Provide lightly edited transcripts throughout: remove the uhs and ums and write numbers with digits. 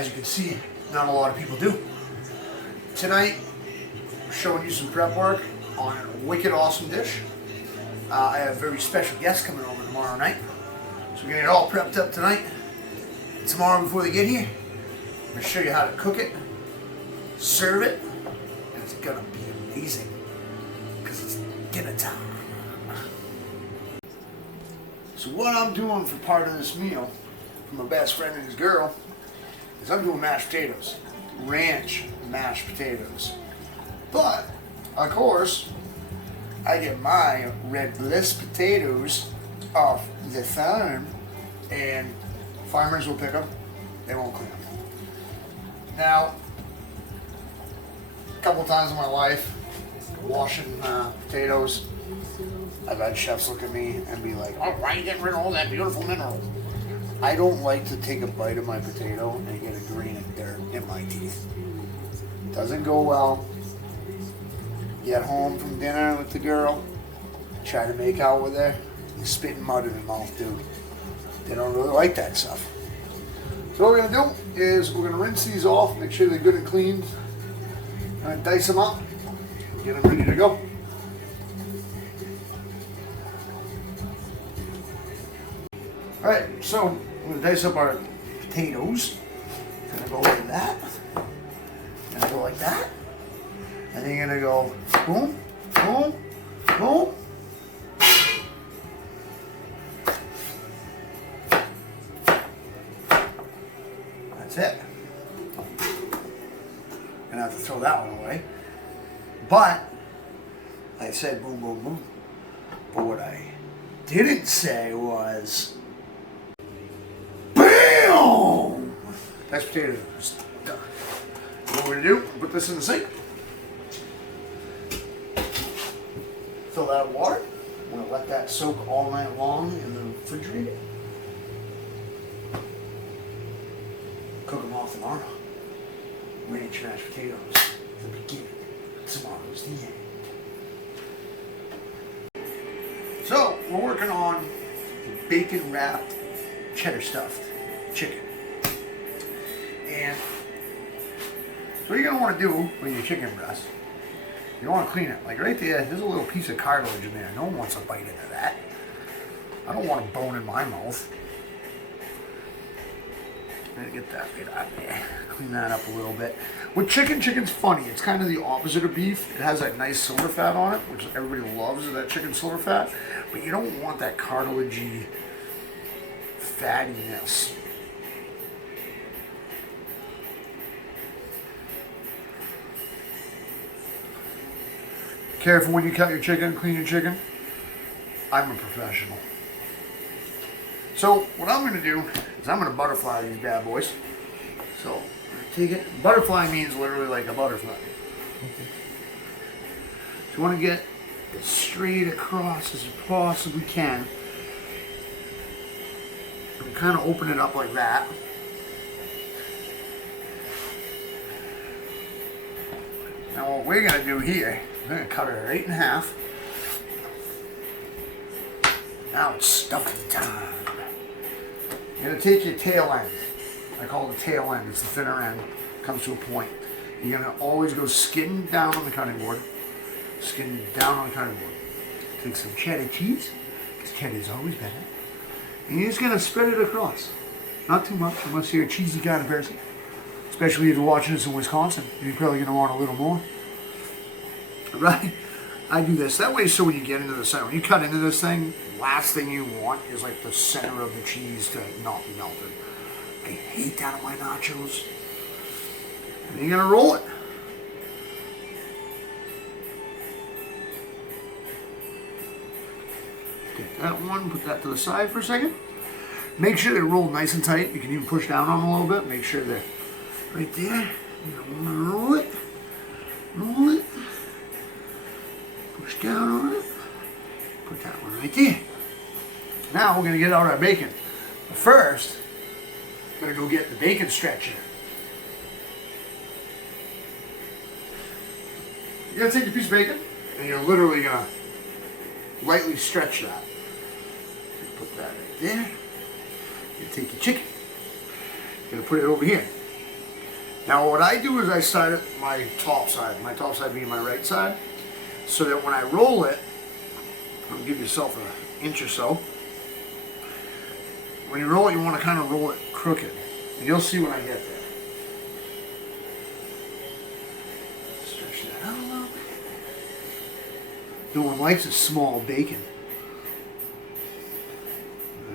As you can see, not a lot of people do. Tonight, we're showing you some prep work on a wicked awesome dish. I have very special guests coming over tomorrow night. So we're going to get all prepped up tonight. And tomorrow before they get here, I'm going to show you how to cook it, serve it, and it's going to be amazing. Because it's dinner time. So what I'm doing for part of this meal, for my best friend and his girl, is I'm doing mashed potatoes. Ranch mashed potatoes. But, of course, I get my red bliss potatoes off the farm, and farmers will pick them, they won't clean them. Now, a couple times in my life, washing potatoes, I've had chefs look at me and be like, "Oh, why are you getting rid of all that beautiful mineral?" I don't like to take a bite of my potato and get a grain of dirt in my teeth. Doesn't go well. Get home from dinner with the girl, try to make out with her, you spitting mud in her mouth, dude. They don't really like that stuff. So what we're gonna do is we're gonna rinse these off, make sure they're good and clean, and dice them up, get them ready to go. Alright, so I'm going to dice up our potatoes. Going to go like that. Going to go like that. And then you're going to go boom, boom, boom. That's it. Going to have to throw that one away. But, I said boom, boom, boom. But what I didn't say was mashed potatoes done. What we're going to do, put this in the sink. Fill that with water. We're going to let that soak all night long in the refrigerator. Cook them off tomorrow. Ranch mashed potatoes, the beginning. Tomorrow's the end. So, we're working on the bacon wrapped cheddar stuffed chicken. And so what you're going to want to do with your chicken breast, you want to clean it. Like right there, there's a little piece of cartilage in there. No one wants to bite into that. I don't want a bone in my mouth. I'm going to get that bit out of there. Clean that up a little bit. With chicken, chicken's funny. It's kind of the opposite of beef. It has that nice silver fat on it, which everybody loves, that chicken silver fat. But you don't want that cartilagey fattiness. Careful when you cut your chicken, clean your chicken. I'm a professional. So what I'm going to do is I'm going to butterfly these bad boys. So I'm going to take it. Butterfly means literally like a butterfly. So you want to get as straight across as you possibly can. And kind of open it up like that. Now what we're going to do here, we're going to cut it right in half. Now it's stuffing time. You're going to take your tail end. I call it the tail end. It's the thinner end. Comes to a point. You're going to always go skin down on the cutting board. Skin down on the cutting board. Take some cheddar cheese, because cheddar is always better. And you're just going to spread it across. Not too much, unless you're a cheesy kind of person. Especially if you're watching this in Wisconsin. You're probably going to want a little more. Right? I do this. That way, so when you get into the center, when you cut into this thing, last thing you want is like the center of the cheese to not be melted. I hate that on my nachos. And then you're going to roll it. Get that one, put that to the side for a second. Make sure they're rolled nice and tight. You can even push down on them a little bit. Make sure they're right there. You want to roll it. Roll it. Push down on it. Put that one right there. Now we're going to get out our bacon. But first, we're going to go get the bacon stretcher. You're going to take a piece of bacon and you're literally going to lightly stretch that. Put that right there. You take your chicken. You're going to put it over here. Now what I do is I start at my top side being my right side, so that when I roll it, I'll give yourself an inch or so. When you roll it, you want to kind of roll it crooked. And you'll see when I get there. Stretch that out a little bit. No one likes a small bacon.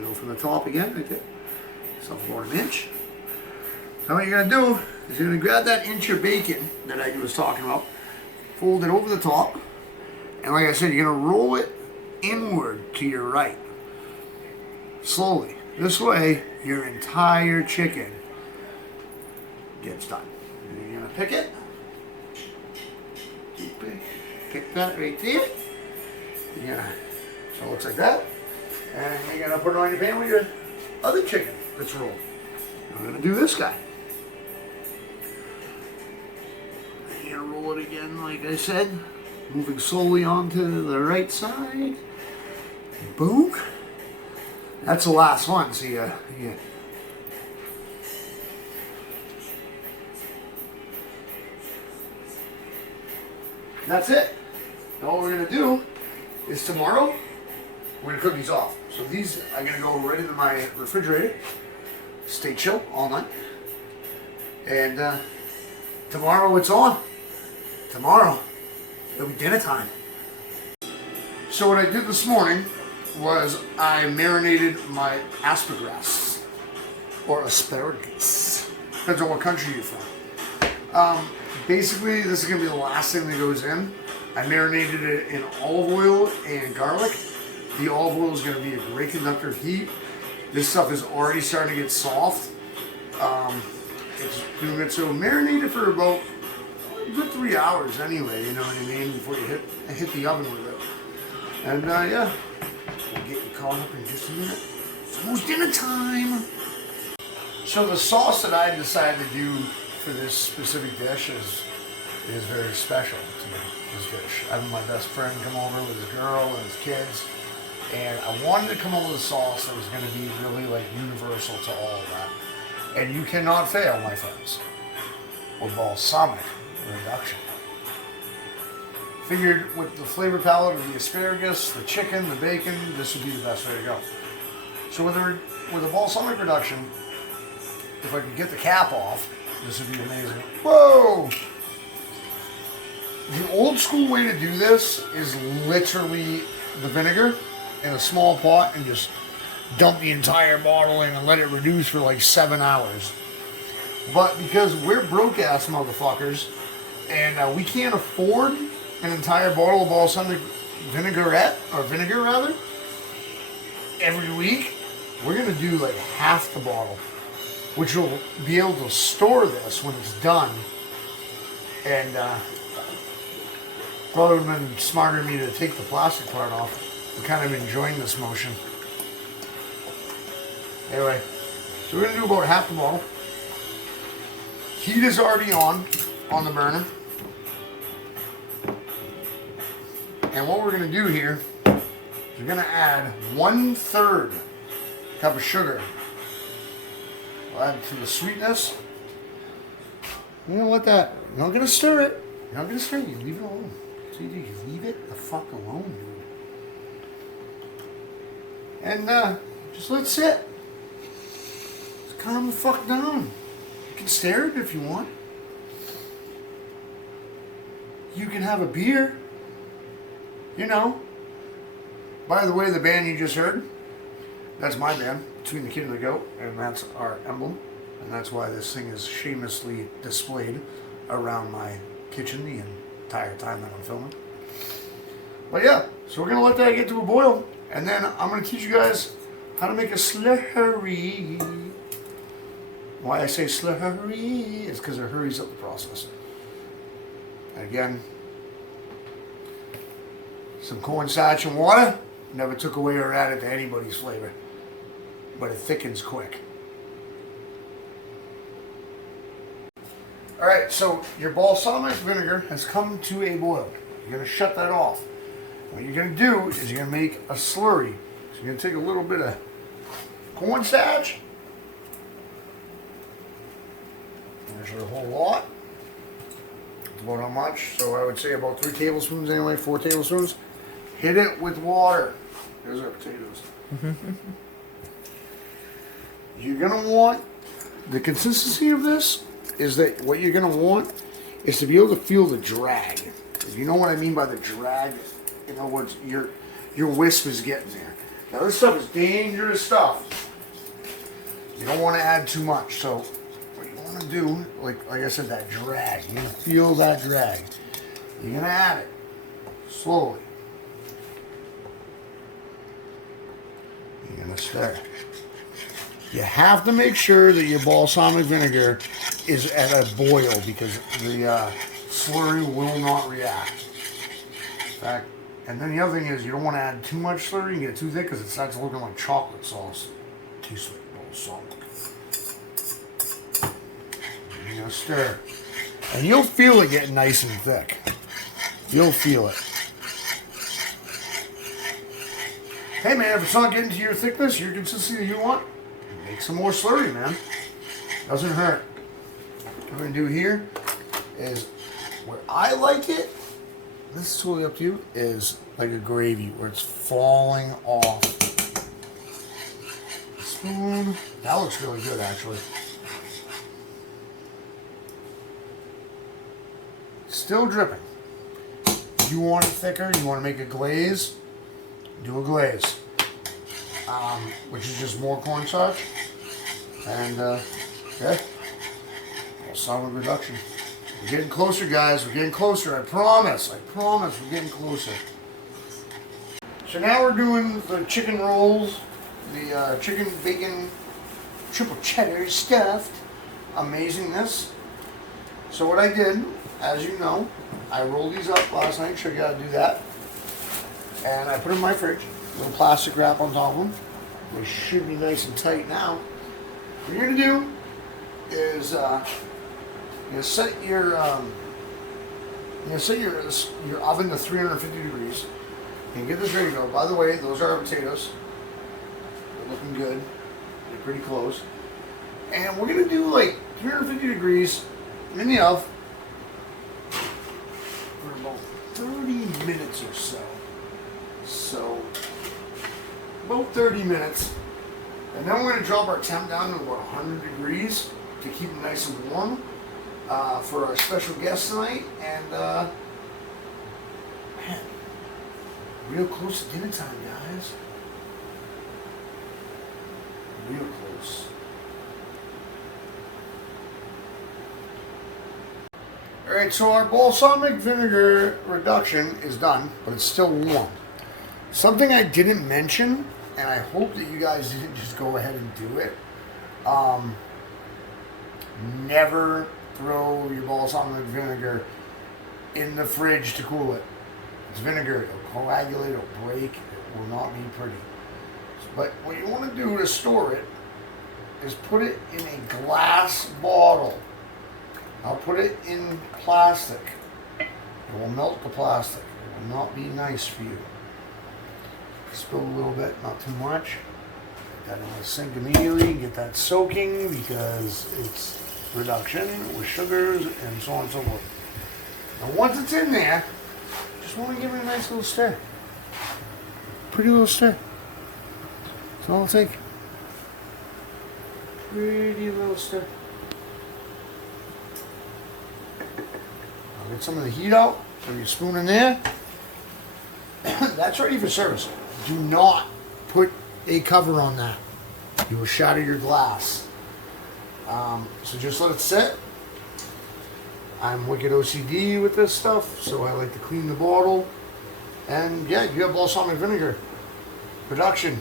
Go from the top again, right there. So about an inch. So what you're going to do is you're going to grab that inch of bacon that I was talking about, fold it over the top, and like I said, you're going to roll it inward to your right. Slowly. This way, your entire chicken gets done. And you're going to pick it. Pick that right there. Yeah. So it looks like that. And you're going to put it on your pan with your other chicken that's rolled. I'm going to do this guy. And you're going to roll it again, like I said. Moving slowly onto the right side. Boom. That's the last one. So that's it. Now what we're going to do is tomorrow, we're going to cook these off. So these are going to go right into my refrigerator. Stay chill all night. And tomorrow it's on. Tomorrow it'll be dinner time. So what I did this morning was I marinated my asparagus. Or asparagus. Depends on what country you're from. Basically, this is going to be the last thing that goes in. I marinated it in olive oil and garlic. The olive oil is going to be a great conductor of heat. This stuff is already starting to get soft. It's doing it, so marinate it for about a good 3 hours anyway, you know what I mean, before you hit the oven with it. And yeah, we'll get you caught up in just a minute. It's almost dinner time. So the sauce that I decided to do for this specific dish is very special to me, this dish. I had my best friend come over with his girl and his kids, and I wanted to come up with a sauce that was going to be really like universal to all of that. And you cannot fail, my friends, with balsamic reduction. Figured with the flavor palette of the asparagus, the chicken, the bacon, this would be the best way to go. So with a balsamic reduction, if I could get the cap off, this would be amazing. Whoa! The old school way to do this is literally the vinegar in a small pot and just dump the entire bottle in and let it reduce for like 7 hours. But because we're broke ass motherfuckers and we can't afford an entire bottle of balsamic vinegar every week, we're gonna do like half the bottle, which will be able to store this when it's done. And probably would have been smarter of me to take the plastic part off. I'm kind of enjoying this motion. Anyway, so we're going to do about half the bottle. Heat is already on the burner. And what we're going to do here is we're going to add 1/3 cup of sugar. We'll add to the sweetness. You're going to let that, you're not going to stir it. You're not going to stir it, you leave it alone. So you leave it the fuck alone, dude. And just let it sit. Just calm the fuck down. You can stir it if you want. You can have a beer. You know. By the way, the band you just heard, that's my band, Between the Kid and the Goat, and that's our emblem. And that's why this thing is shamelessly displayed around my kitchen the entire time that I'm filming. But yeah, so we're going to let that get to a boil. And then I'm going to teach you guys how to make a slurry. Why I say slurry is because it hurries up the process. Again, some cornstarch and water never took away or added to anybody's flavor. But it thickens quick. Alright, so your balsamic vinegar has come to a boil. You're going to shut that off. What you're going to do is you're going to make a slurry. So you're going to take a little bit of cornstarch, Measure a whole lot. It's about how much? So I would say about 3 tablespoons anyway, 4 tablespoons. Hit it with water. Here's our potatoes. You're gonna want, the consistency of this is that what you're gonna want is to be able to feel the drag. If you know what I mean by the drag, in other words, your whisk is getting there. Now this stuff is dangerous stuff. You don't want to add too much. So what you want to do, like I said, that drag. You're gonna feel that drag. You're gonna add it slowly. You're gonna stir. You have to make sure that your balsamic vinegar is at a boil because the slurry will not react. In fact, and then the other thing is you don't want to add too much slurry and get it too thick because it starts looking like chocolate sauce. It tastes like balsamic. You're gonna stir, and you'll feel it getting nice and thick. You'll feel it. Hey man, if it's not getting to your thickness, your consistency that you want, make some more slurry, man. Doesn't hurt. What we're gonna do here is where I like it, this is totally up to you, is like a gravy where it's falling off the spoon. That looks really good actually. Still dripping. If you want it thicker, you want to make a glaze, do a glaze. Which is just more cornstarch. And okay, solid reduction. We're getting closer, guys. We're getting closer. I promise. I promise. We're getting closer. So now we're doing the chicken rolls, the chicken bacon triple cheddar stuffed amazingness. So what I did, as you know, I rolled these up last night. Sure, you gotta do that. And I put them in my fridge. A little plastic wrap on top of them. They should be nice and tight now. What you're gonna do is you set your oven to 350 degrees and get this ready to go. By the way, those are our potatoes. They're looking good. They're pretty close. And we're gonna do like 350 degrees in the oven for about 30 minutes or so. So about 30 minutes. And then we're going to drop our temp down to about 100 degrees to keep it nice and warm for our special guest tonight. And man, real close to dinner time, guys. Real close. Alright, so our balsamic vinegar reduction is done, but it's still warm. Something I didn't mention, and I hope that you guys didn't just go ahead and do it. Never throw your balsamic vinegar in the fridge to cool it. It's vinegar. It'll coagulate. It'll break. It will not be pretty. But what you want to do to store it is put it in a glass bottle. I'll put it in plastic. It will melt the plastic. It will not be nice for you. Spill a little bit, not too much. Get that in the sink immediately. Get that soaking because it's reduction with sugars and so on and so forth. Now once it's in there, just want to give it a nice little stir. Pretty little stir. That's all it'll take. Pretty little stir. I'll get some of the heat out. Throw your spoon in there. That's ready for service. Do not put a cover on that. You will shatter your glass. So just let it sit. I'm wicked OCD with this stuff, so I like to clean the bottle. And yeah, you have balsamic vinegar. Production.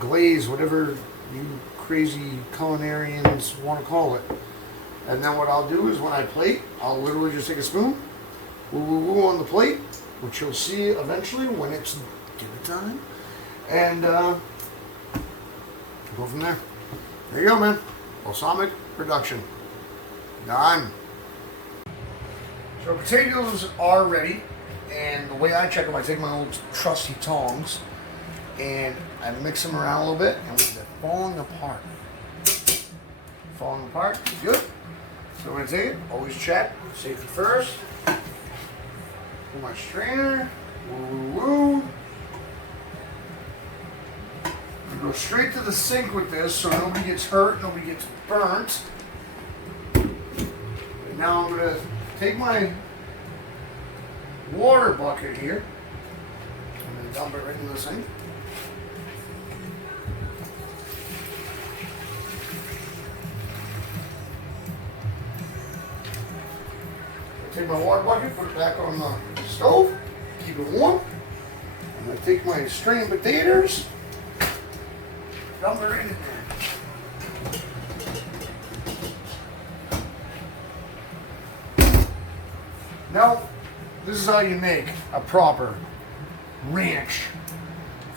Glaze, whatever you crazy culinarians want to call it. And then what I'll do is when I plate, I'll literally just take a spoon, woo on the plate, which you'll see eventually when it's dinner time, and go from there. There you go, man. Balsamic production. Done. So potatoes are ready, and the way I check them, I take my old trusty tongs, and I mix them around a little bit, and they're falling apart. Falling apart, good. So I'm going to take it, always check, safety first. Put my strainer, woo. Go straight to the sink with this so nobody gets hurt, nobody gets burnt. And now I'm going to take my water bucket here. I'm going to dump it right in the sink. Take my water bucket, put it back on the stove, keep it warm. I'm going to take my strained potatoes, dump it right in there. Now, this is how you make a proper ranch.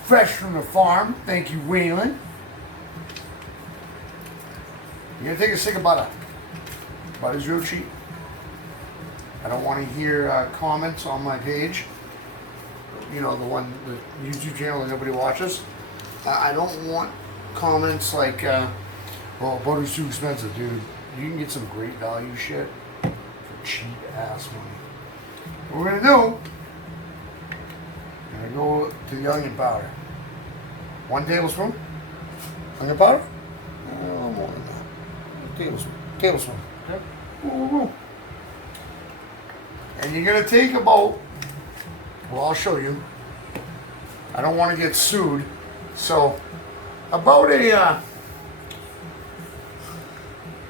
Fresh from the farm. Thank you, Waylon. You're going to take a stick of butter. Butter's real cheap. I don't want to hear comments on my page. You know, the YouTube channel that nobody watches. I don't want comments like, well, butter's too expensive, dude. You can get some great value shit for cheap ass money. What we're gonna do, I'm gonna go to the onion powder. 1 tablespoon onion powder. More than that. Tablespoon. Okay. Ooh. And you're gonna take about, well, I'll show you. I don't want to get sued, so about a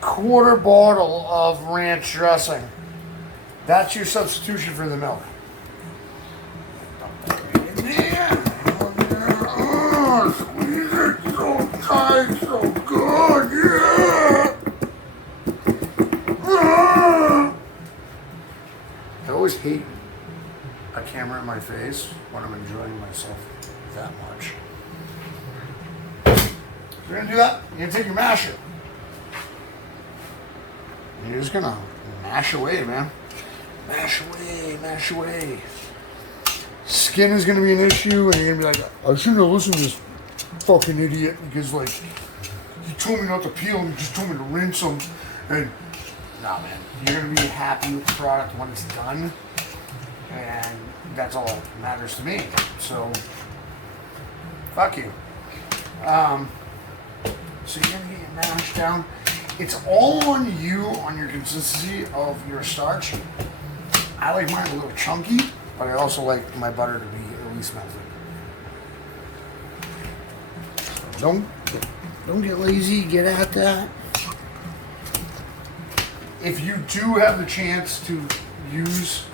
quarter bottle of ranch dressing. That's your substitution for the milk. In there. Oh, squeeze it so tight, so good, yeah. I always hate a camera in my face when I'm enjoying myself that much. You're gonna do that. You're gonna take your masher. You're just gonna mash away, man. Mash away, mash away. Skin is gonna be an issue, and you're gonna be like, I shouldn't have listened to this fucking idiot because, like, he told me not to peel and he just told me to rinse them. And nah, man, you're gonna be happy with the product when it's done, and that's all that matters to me. So, fuck you. So you're gonna get your mash down. It's all on you, on your consistency of your starch. I like mine a little chunky, but I also like my butter to be at least melted. So don't get lazy, get at that. If you do have the chance to use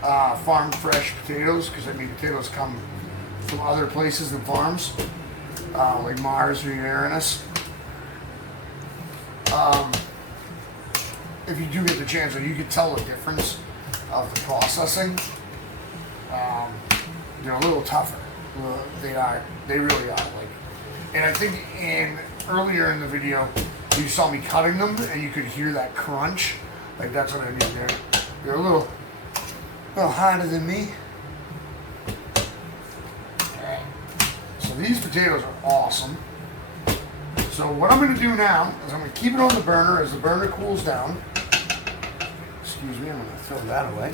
farm fresh potatoes, because I mean potatoes come from other places than farms, like Mars or Uranus. If you do get the chance, or you can tell the difference of the processing, they're a little tougher. They really are. Like, and I think earlier in the video, you saw me cutting them, and you could hear that crunch. Like, that's what I mean. They're a little harder than me. Alright. So these potatoes are awesome. So what I'm going to do now is I'm going to keep it on the burner as the burner cools down. Excuse me, I'm going to throw that away.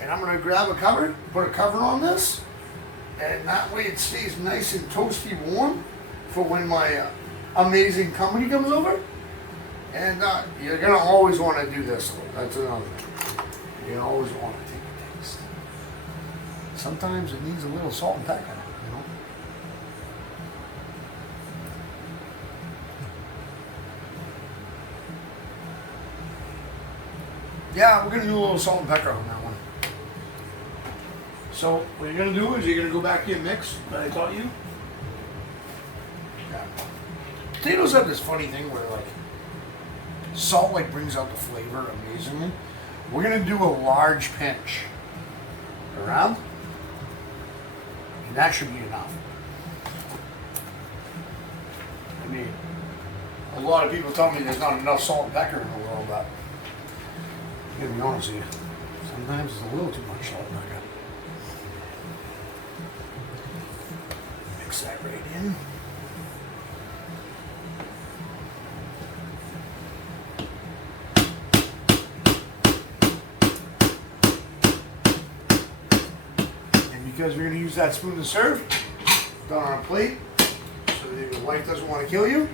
And I'm going to grab a cover, put a cover on this, and that way it stays nice and toasty warm for when my amazing company comes over. And you're going to always want to do this. That's another thing. You always want to take a taste. Sometimes it needs a little salt and pepper, you know. Yeah, we're going to do a little salt and pepper on that one. So what you're going to do is you're going to go back to your mix that I taught you. Yeah. Potatoes have this funny thing where, like, salt like brings out the flavor amazingly. We're going to do a large pinch around, and that should be enough. I mean, a lot of people tell me there's not enough salt and pepper in the world, but to be honest with you, sometimes it's a little too much salt and pepper. Mix that right in. because we're going to use that spoon to serve. Done on a plate, so that your wife doesn't want to kill you.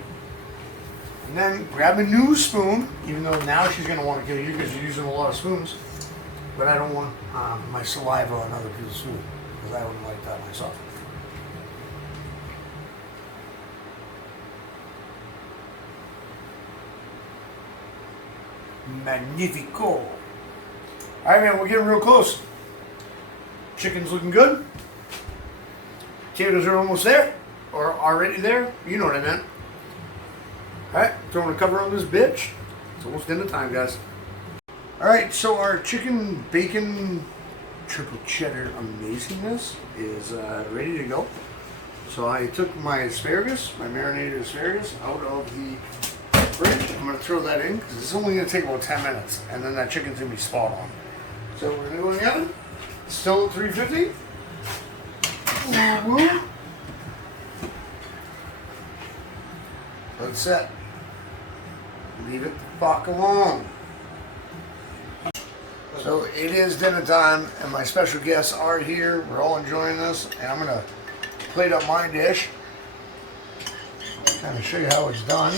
And then grab a new spoon, even though now she's going to want to kill you because you're using a lot of spoons. But I don't want my saliva on other people's food, because I wouldn't like that myself. Magnifico. Alright, man, we're getting real close. Chicken's looking good. Potatoes are almost there, or already there. You know what I meant. Alright, throwing a cover on this bitch. It's almost dinner time, guys. Alright, so our chicken bacon triple cheddar amazingness is ready to go. So I took my asparagus, my marinated asparagus, out of the fridge. I'm going to throw that in because it's only going to take about 10 minutes, and then that chicken's going to be spot on. So we're going to go in the oven. Still at 350. Woo-woo. That's set. Leave it the fuck alone. So it is dinner time, and my special guests are here. We're all enjoying this, and I'm going to plate up my dish. Kind of show you how it's done.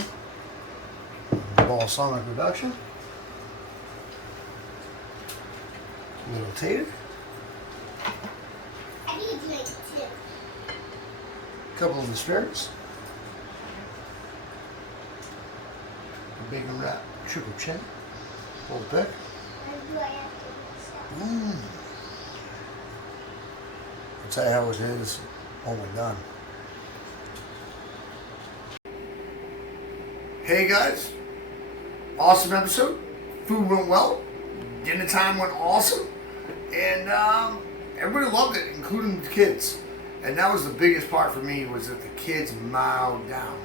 Balsamic reduction. A little tater. I need to make two. A couple of asparagus. A bacon wrap triple cheddar. Hold pick. Or do I have to Mmm. I'll tell you how it is when we're done. Hey guys, awesome episode. Food went well. Dinner time went awesome. And everybody loved it, including the kids. And that was the biggest part for me, was that the kids mowed down.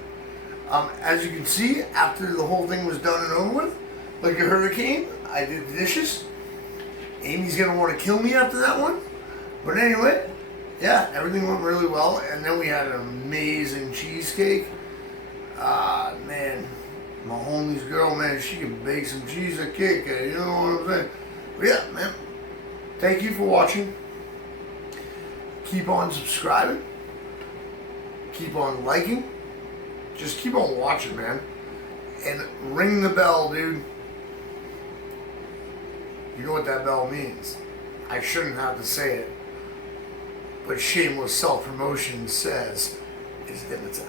As you can see, after the whole thing was done and over with, like a hurricane, I did the dishes. Amy's gonna want to kill me after that one. But anyway, yeah, everything went really well. And then we had an amazing cheesecake. Man, my homie's girl, man, she can bake some cheesecake, you know what I'm saying? But yeah, man, thank you for watching. Keep on subscribing. Keep on liking. Just keep on watching, man. And ring the bell, dude. You know what that bell means. I shouldn't have to say it, but shameless self-promotion says it's dinner time.